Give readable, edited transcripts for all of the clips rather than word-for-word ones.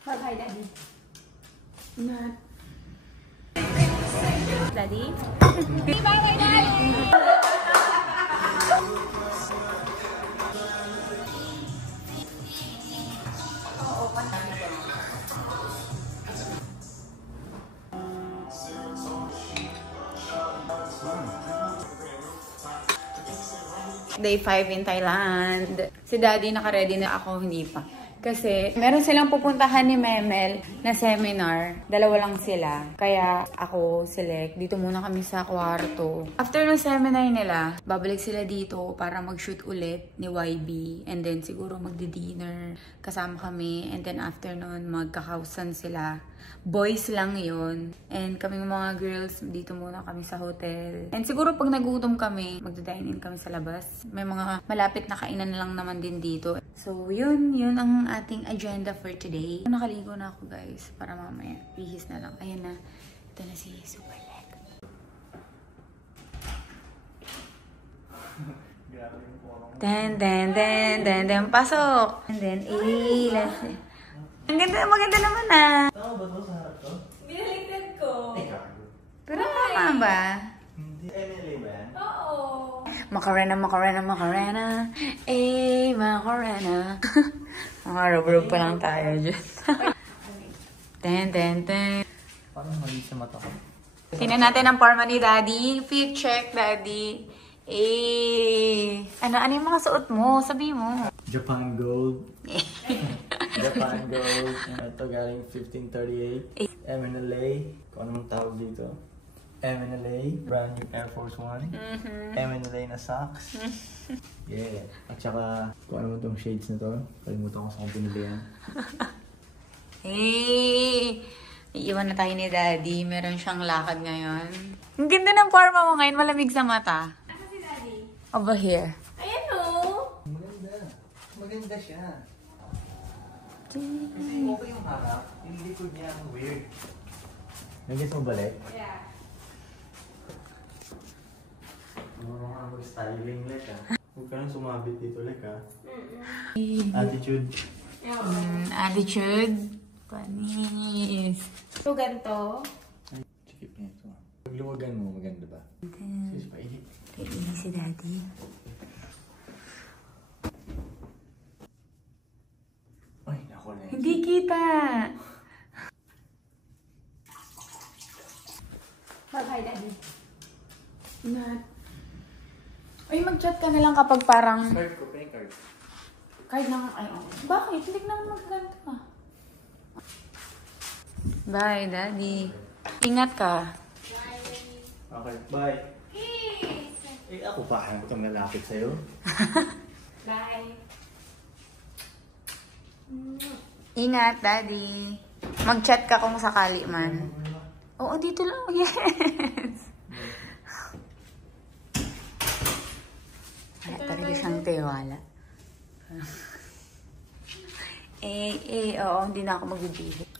Hi, Daddy. Not. Daddy? Bye-bye, Daddy! Day 5 in Thailand. Si Daddy naka-ready na, ako hindi pa. Kasi meron silang pupuntahan ni Memel na seminar. Dalawa lang sila. Kaya ako, select. Dito muna kami sa kwarto. After ng seminar nila, babalik sila dito para mag-shoot ulit ni YB. And then siguro magdi-dinner kasama kami. And then after nun, magkakausan sila. Boys lang yon. And kaming mga girls, dito muna kami sa hotel. And siguro pag nagutom kami, magda-dine in kami sa labas. May mga malapit na kainan lang naman din dito. So, yun ang ating agenda for today. Nakaligo na ako, guys, para mamaya bihis na lang. Ayan na. Ito na si Super Leg. Den. Pasok! And then, let's see. Maganda naman ah. Tama ba ito sa harap ko? Binaligtad ko. Pero tama ba? Hindi. MLA ba yan? Oo. Macarena. Macarena. Mga rub-rub pa lang tayo dyan. Ten. Parang mali sa mata ko. Tingnan natin ang forma ni Daddy. Fit check, Daddy. Ano yung mga suot mo? Sabi mo. Japan Gold. Japan Gold. Ito galing 1538. MNLA. Kung anong tawag dito. MNLA. Brand new Air Force One. MNLA na socks. Yeah. At saka, kung ano itong shades na to. Kalimutan ko sa kong pinili yan. Iiwan na tayo ni Daddy. Meron siyang lakad ngayon. Ang ganda ng forma mo ngayon. Malamig sa mata. Ano si Daddy? Over here. Ayan o. Maganda siya. Kasi okay yung harap. Yung likod niya ang weird. Nag-guess mo balik? Yeah. Ano nga mag-styling like ah. Huwag ka nang sumabit dito like ah. Attitude. Attitude. Panis. So, ganito. Ay, sikip niya ito. Pag luwagan mo, maganda ba? Sis, painit. Painit si Daddy. Ay, naku na. Hindi kita. Hi, Daddy. Not. Ay, mag-chat ka na lang kapag parang... Card ko, pay card. Card na... Ay, bakit? Hindi na mag-ganto ka. Bye, Daddy. Ingat ka. Okay, bye. Eh, ako pa. Ayaw ko itong lalapit sa'yo. Bye. Ingat, Daddy. Mag-chat ka kung sakali man. Oo, dito lang. Yes. Wala talaga siyang tiwala. Oo, hindi na ako magbibigay.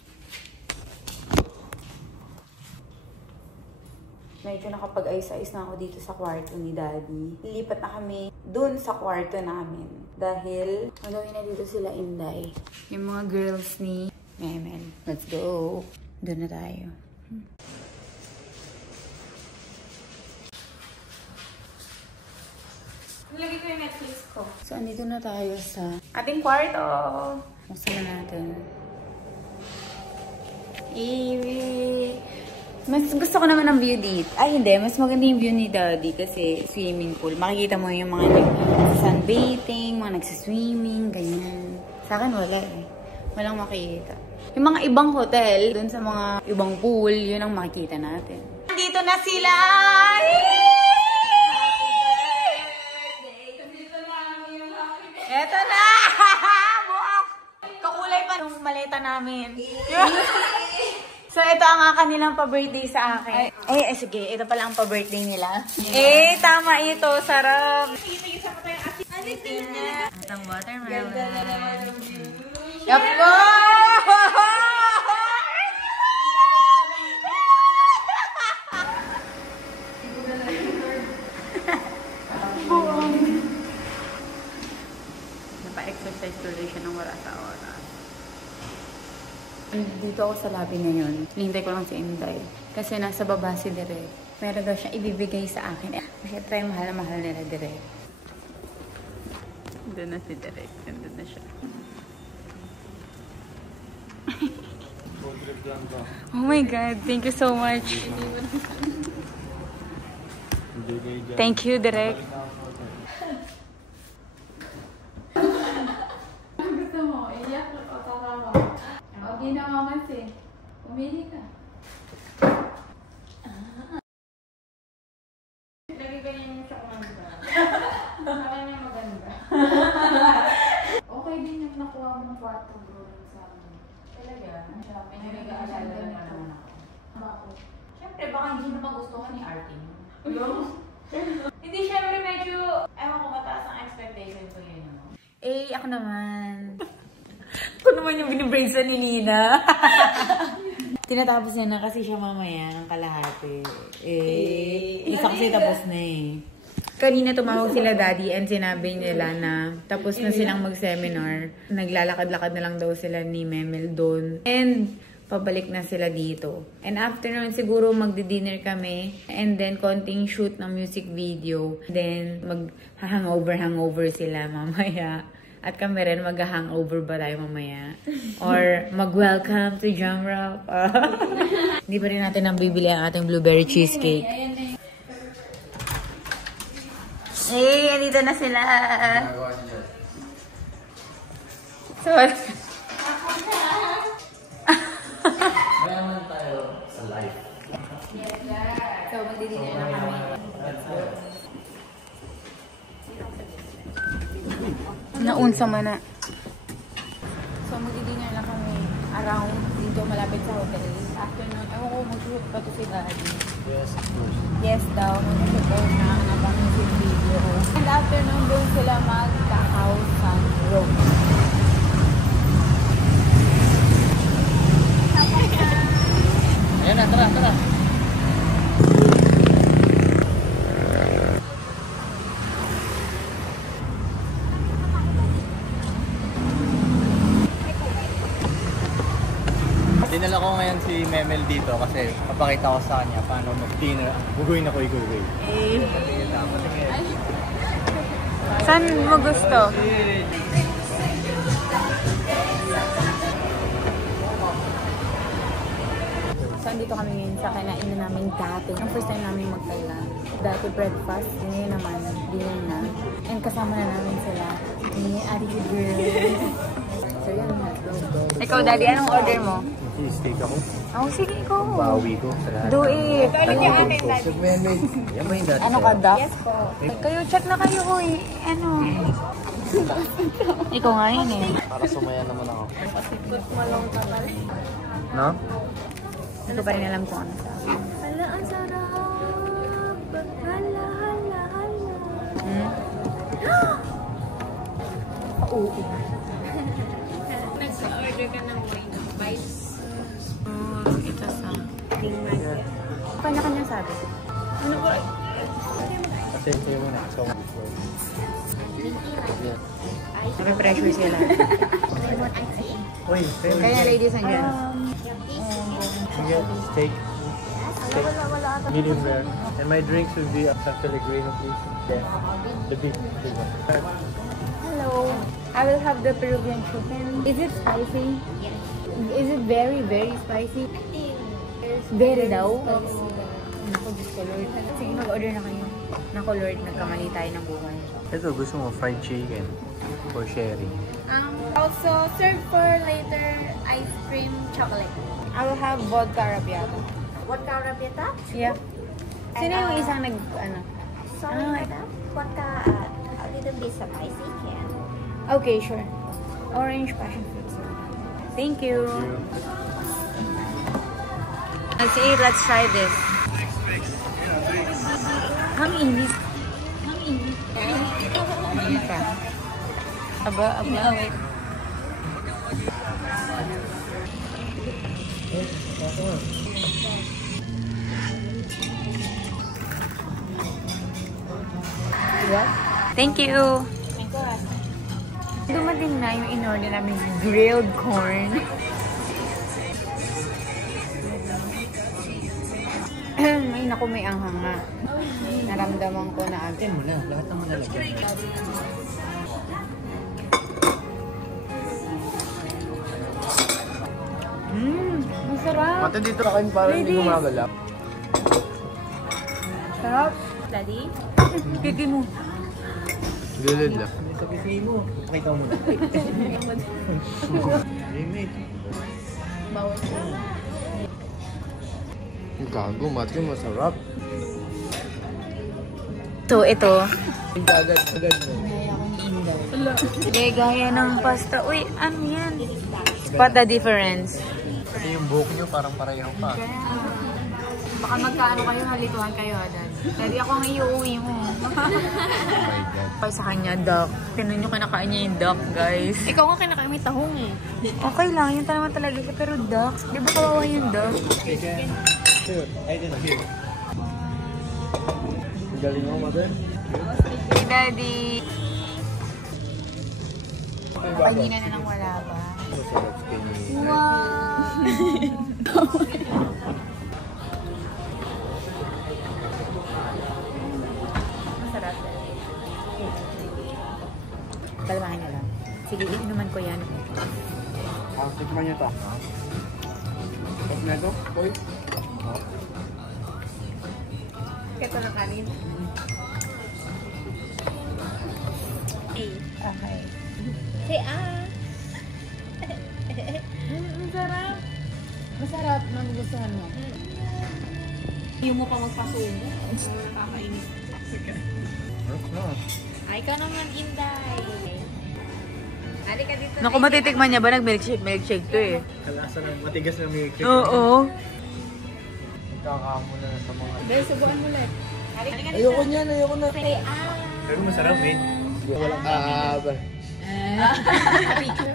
Medyo nakapag-ayos-ayos na ako dito sa kwarto ni Daddy. Lilipat na kami dun sa kwarto namin. Dahil, magawin na dito sila Inday. Yung mga girls ni Memel. Let's go. Doon na tayo. Lagi ko yung Netflix ko. So, andito na tayo sa ating kwarto. Buksan na natin. Mas gusto ko naman ang view dito. Ay, hindi. Mas maganda yung view ni Daddy kasi swimming pool. Makikita mo yung mga nag-sunbathing, mga nagsiswimming, ganyan. Sa akin, wala eh. Walang makikita. Yung mga ibang hotel, dun sa mga ibang pool, yun ang makikita natin. Dito na sila! Eto na! Buok! Kakulay pa nung maleta namin. So, ito ang kanilang pa-birthday sa akin. Sige. Ito pala ang pa-birthday nila. Tama ito. Sarap. Itong watermelon. Yapo! Napa-exercise tuloy siya ng wala sa oras. Dito ako sa lobby ngayon. Hinihintay ko lang si Inday. Kasi nasa baba si Direk. Meron daw siya ibibigay sa akin. Siyempre, mahal na mahal nila Direk. Doon na si Direk. Doon na siya. Oh my God. Thank you so much. Thank you, Direk. Gusto mo? Iyak o tatawa? Hindi na mamansin. Pumili ka. Lagi ganyan siya kumanda. Akala niya maganda. Okay din yung nakuha mong kwarto bro sa amin. Talaga? May nagagaalala na naman ako. Bakit? Siyempre, baka hindi na magustuhan ni Artin. Hindi, siyempre medyo, ewan ko, mataas ang expectation ko yun. Ako naman. Ako naman yung binibrace ni Nina. Tinatapos niya na kasi siya mamaya ng kalahati. Isa kasi tapos na Kanina tumawag sila daddy and sinabi nila na tapos na silang mag-seminar. Naglalakad-lakad na lang daw sila ni Memel doon. And pabalik na sila dito. And after nun, siguro magdi-dinner kami. And then, konting shoot ng music video. Then, mag-hangover sila mamaya. At kami rin, mag-hangover ba tayo mamaya? Or mag-welcome to Jamrock. Hindi pa rin natin ang bibili ang ating blueberry cheesecake. Andito na sila. So, Mayaman tayo sa life. so magdi-dinner na kami. Naunsa man na. So magdi-dinner na kami around dito malapit sa hotel. Afternoon, ewan ko mag-shoot pa to si daddy. Yes, of course. Yes daw, mag-shoot daw na ng music video. And afternoon doon sila mag-Kakao Sun Road. Ayan na, tara. Dinala ko ngayon si Memel dito kasi papakita ko sa kanya paano mag-dinner. Guguy na ko iguy. Saan mo gusto? So, andito kami ngayon sa kinainan namin dati. Ang first time namin mag-Thailand. Dati breakfast, ngayon naman, dinner na. And kasama na namin sila. Ni Attitude Girl. So, yun na. Ikaw, Daddy, anong order mo? Steak ako. Sige, ikaw. Bawi ko sa lahat. Do it. Yan ba yung dati? Ano ka, Doc? Yes po. Kayo, check na kayo, uy. Ano? Ikaw nga yun Para sumaya naman ako. Malong ka pala. No? Hindi ko pa rin alam kung ano sa akin. Hala, ang sarap! Hala. Pauwi. Nag-order ka ng wine of bites. Ito sa... Tingnan. Kanya-kanya sabi. Ano ba? Kasi ito yung muna. So, May pressure sila. Lemon ice tea. Uy, Kaya ladies and gents. sige, steak. Medium rare. And my drinks will be San Pellegrino, please. Yeah. The big one. Hello. I will have the Peruvian chicken. Is it spicy? Yes. Is it very, very spicy? I think there's Very daw? Naku, Diyos ko, Lord. Sige, mag-order na kayo. Naku, Lord, nagkamali tayo ng buhay. Ito, gusto mo fried chicken for sharing. Also, serve for later ice cream chocolate. I will have vodka arrabbiata. Vodka arrabbiata? Yeah. Sino yung isang ano? Sorry, madam. Vodka a little bit spicy can. Okay, sure. Orange passion fruit. Thank you. Let's eat. Let's try this. Come English. Come English. Aba. No, wait. What? Thank you. Dumating na yung in-order namin grilled corn. ko may anghanga. Naramdaman ko na agad. Mo na, lahat ng malalagyan. Masarap. Mata dito kain parang hindi gumagalaw. Sarap. Daddy? Kiki mo. Gilid lang. Sabi mo. Pakita mo muna. Limit. Bawal siya. Gago, mati masarap. So, ito. Agad mo. Hindi, gaya ng pasta. Uy, ano yan? Spot the difference. Kasi yung buhok nyo parang pareho pa. Baka magkaano kayo, halituhan kayo, Dad. Daddy, ako ang iuwi mo. Oh my God. Kaya sa kanya, duck. Tinan nyo kinakain niya yung duck, guys. Ikaw nga kinakain may tahong eh. Okay lang, yun naman talaga siya. Pero duck, di ba kawawa yung duck? Here. Ay, dito. Here. Galing mo, mother. Hey, Daddy. Pagina na nang wala ba? Masarap skinny. Wow! Masarap. Kalmahan niya lang. Sige, inuman ko yan. Tikman nyo to. Pag na ito, boy. Ito na kanin. Okay. Hey, Masarap. Masarap. Magugustuhan mo. Yung mo pa magpasubo. Kakainis. Ay, ikaw naman, Inday. Halika dito. Naku, matitikman niya ba? Nag-milkshake to eh. Kalasa ng matigas na milkshake. Oo. Kakamo na sa mga... Dahil, subukan mo ulit. Halika dito. Ayoko niyan, ayoko na. Hey, Pero masarap, mate. Walang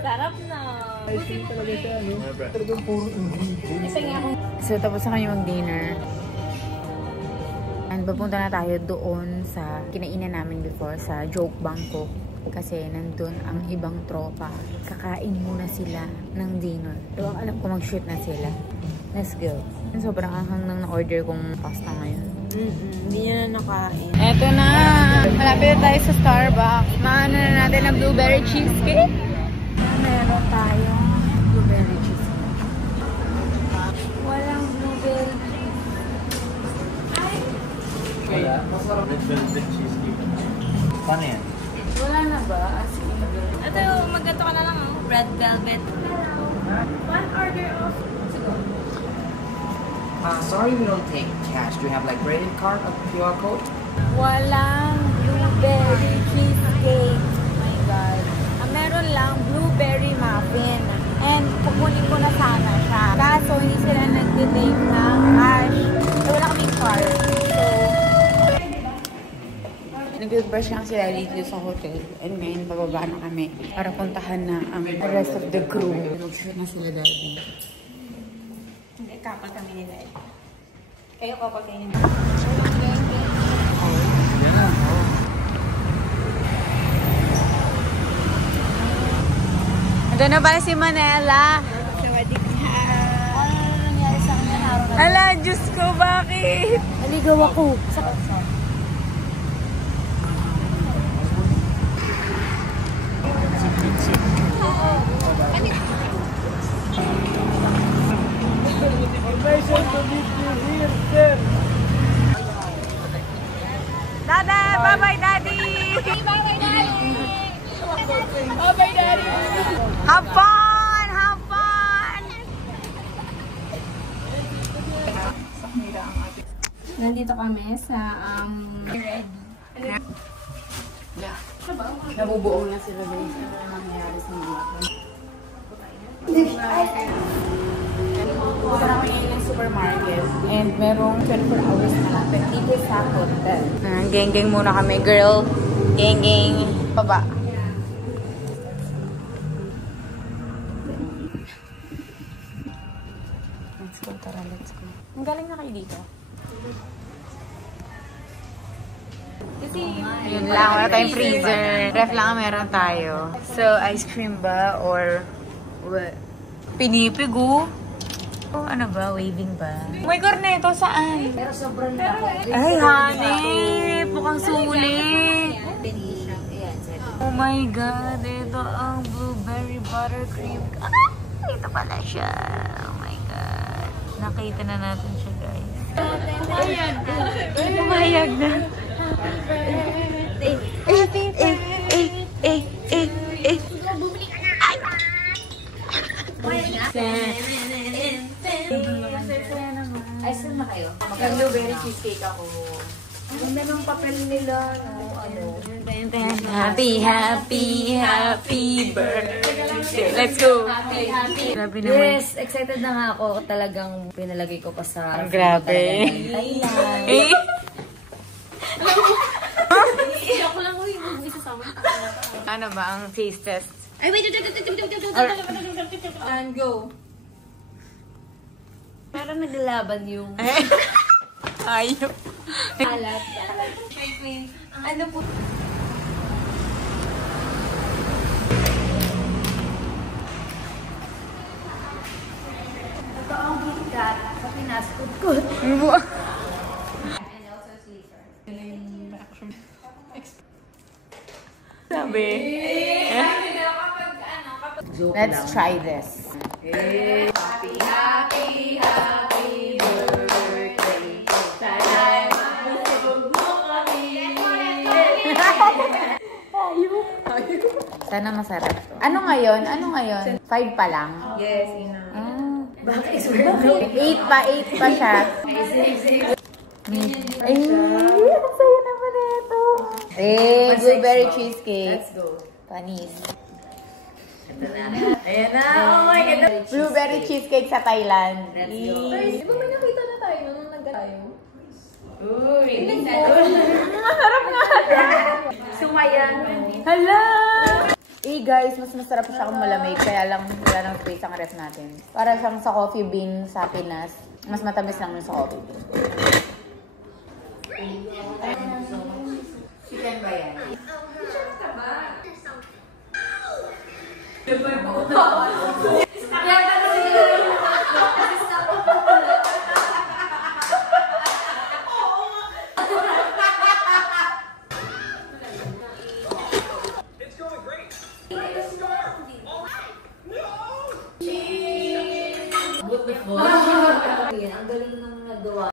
Sarap na. Icing talaga siya, no? Talagang puro ingredients. Isa nga akong So, tapos na kami mag-dinner. And papunta na tayo doon sa kinainan namin before sa Joke Bangkok. Kasi nandun ang ibang tropa. Kakain muna sila ng dinner. So, alam ko mag-shoot na sila. Let's go. Sobrang anghang nang na-order kong pasta ngayon. hindi niya na nakain. Eto na! Malapit na tayo sa Starbucks. Maano na natin ang blueberry cheesecake. Meron tayong blueberry cheesecake. Walang blueberry cheesecake. Kaya, masarap. Red velvet cheesecake. Paano yan? Wala na ba? Ito, maggato ka na lang. Red velvet. One order of... Sorry, we don't take cash. Do you have like credit card or QR code? Walang blueberry cheesecake. Oh my God. Ang meron lang blueberry muffin. And kukunin ko na sana siya. Kaso hindi sila nag-take ng cash. So wala kaming card. So, nag-brush lang sila dito sa hotel. And ngayon, bababa na kami para puntahan na ang rest of the crew. Mag-shoot na sila dati. Hindi, kapal kami nila eh. Kayo kapal kayo nila. Ito na pala si Manela. Sawadee ka. Ano nangyari sa kanya na araw? Ala, Diyos ko, bakit? Naligaw ako. Dada, bye-bye, Daddy! Bye-bye, Daddy! Bye-bye, Daddy! Have fun! Have fun! Nandito kami sa Nabubuong na sila guys. Ano na nangyayari sa mga Punta na kami ng supermarket and merong 24 hours na natin dito sa hotel. Geng-geng muna kami, girl. Geng-geng. Baba. Let's go, tara, let's go. Ang galing na kayo dito. Kasi, yun lang, wala tayong freezer. Ref lang ang meron tayo. So, ice cream ba or what? Pinipig, oh. Ano ba? Waving ba? May corneto saan? Pero sobrang laki. Ay, honey! Mukhang sulit! Oh my God! Ito ang blueberry buttercream. Ah! Ito pala siya. Oh my God. Nakita na natin siya, guys. Pumayag na. Ay, saan na kayo? Mag-blueberry cheesecake ako. Ang ganda ng papel nila. Happy, happy, happy birthday. Let's go. Grabe naman. Yes, excited na nga ako. Talagang pinalagay ko pa sa... Ang grabe. Eh? Ako lang ko yung isasama. Ano ba ang taste test? Ay, wait. And go. Parang naglalaban yung... Ayop. Alat. Ano po? Ito ang bigat sa Pinas Food. Sabi. Let's try this. Happy, happy, happy birthday. Sana masarap. Ano ngayon? 5 pa lang? Yes, ina. Ah. Baka is birthday. 8 pa siya. Ay, ang saya naman ito. Blueberry cheesecake. Let's go. Panis. Ayan na. Oh my God. Blueberry cheesecake sa Thailand. Let's go. Di ba may nakita na tayo nung nag-tayo? Uy, masarap nga. Sumayan. Hala! Guys, mas masarap siya kung malamig. Kaya lang wala ng space ang ref natin. Para siyang sa coffee bean sa Pinas. Mas matamis lang yung sa coffee bean. Chicken ba yan? Chicken ka ba?